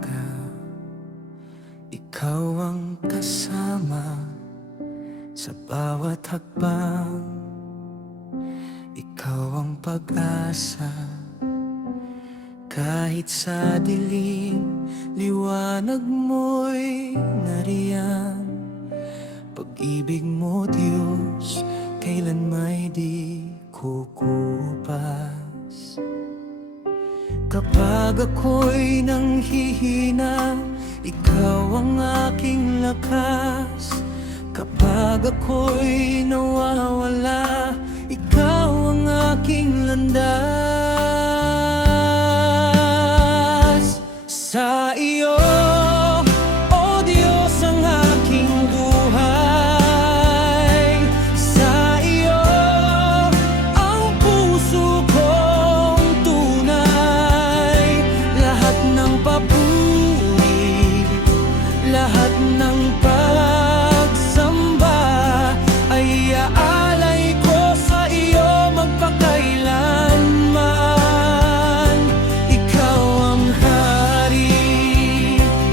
umaga, ikaw ang kasama sa bawat hakbang. Ikaw ang pag-asa, kahit sa dilim, liwanag mo'y nariyan. Pag-ibig mo, Diyos, kailan may di kukupas. Kapag ako'y nanghihina, ikaw ang aking lakas. Kapag ako'y nawawala, ikaw ang aking landas. Sa iyo, O Diyos, ang aking buhay. Sa iyo, ang puso kong tunay. Lahat ng papuri, lahat ng pagsamba ay aalay ko sa iyo magpakailanman. Ikaw ang hari,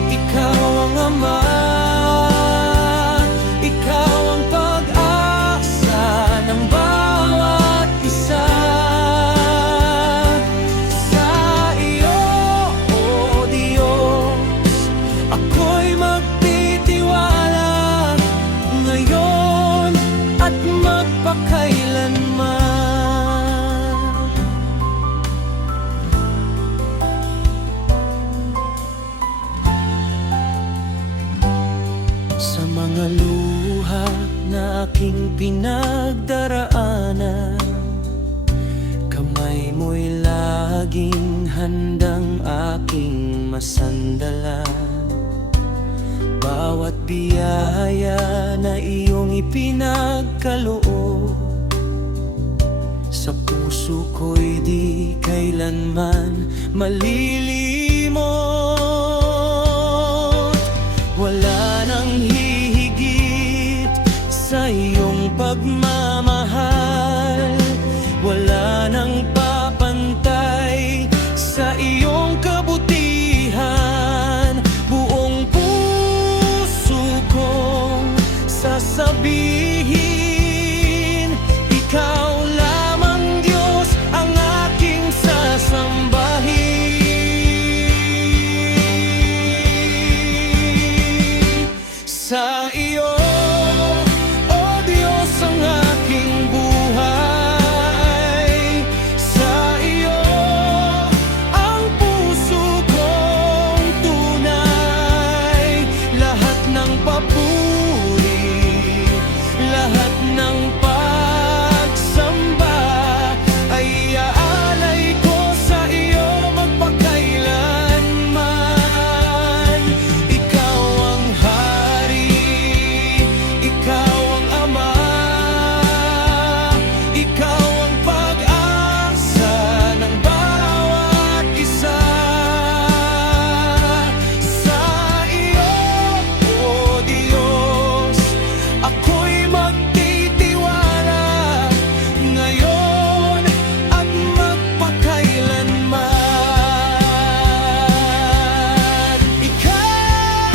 ikaw ang ama, ikaw ang pag-asa ng bawat isa. Sa iyo, O Diyos, ako'y magtitiwala ngayon at magpakailanman. Sa mga luha na aking pinagdaraanan, kamay mo'y laging handang aking masandalan. Bawat biyaya na iyong ipinagkaloob, sa puso ko'y di kailanman malilimot. Wala nang hihigit sa iyong pagmamahal, wala nang papantay sa iyong kabutihan. Buong puso kong sasabihin, ikaw lamang Diyos ang aking sasambahin. Sa iyo, O Diyos, ang aking buhay. Sa iyo, ang puso kong tunay. Lahat ng papuri, lahat ng pagsamba ay aalay ko sa iyo magpakailanman. Ikaw ang hari, ikaw ang ama, ikaw ang pag-asa ng bawat isa. Sa iyo, O Diyos, ako'y magtitiwala ngayon at magpakailanman. Ikaw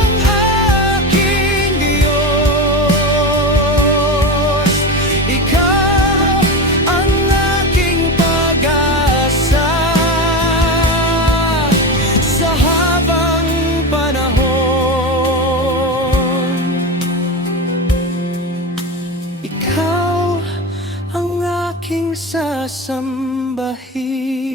ang aking Diyos, ikaw ang aking pag-asa. Sa habang panahon, ikaw ang aking sasambahin.